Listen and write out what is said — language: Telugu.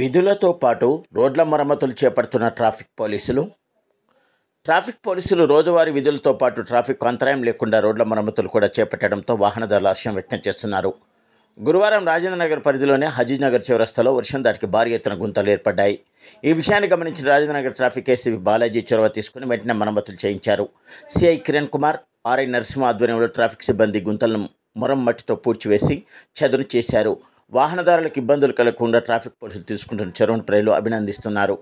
విధులతో పాటు రోడ్ల మరమ్మతులు చేపడుతున్న ట్రాఫిక్ పోలీసులు రోజువారీ విధులతో పాటు ట్రాఫిక్ అంతరాయం లేకుండా రోడ్ల మరమ్మతులు కూడా చేపట్టడంతో వాహనదారులు హర్షం వ్యక్తం చేస్తున్నారు. గురువారం రాజేంద్రనగర్ పరిధిలోని హజీనగర్ చౌరస్తాలో వర్షం దాటికి భారీ ఎత్తున గుంతలు ఏర్పడ్డాయి. ఈ విషయాన్ని గమనించిన రాజేంద్రనగర్ ట్రాఫిక్ ఏసీపీ బాలాజీ చొరవ తీసుకుని వెంటనే మరమ్మతులు చేయించారు. సిఐ కిరణ్ కుమార్, ఆర్ఐ నరసింహ ఆధ్వర్యంలో ట్రాఫిక్ సిబ్బంది గుంతలను మట్టితో పూడ్చివేసి చదును చేశారు. వాహనదారులకు ఇబ్బందులు కలగకుండా ట్రాఫిక్ పోలీసులు తీసుకుంటున్న చొరవను ప్రజలు అభినందిస్తున్నారు.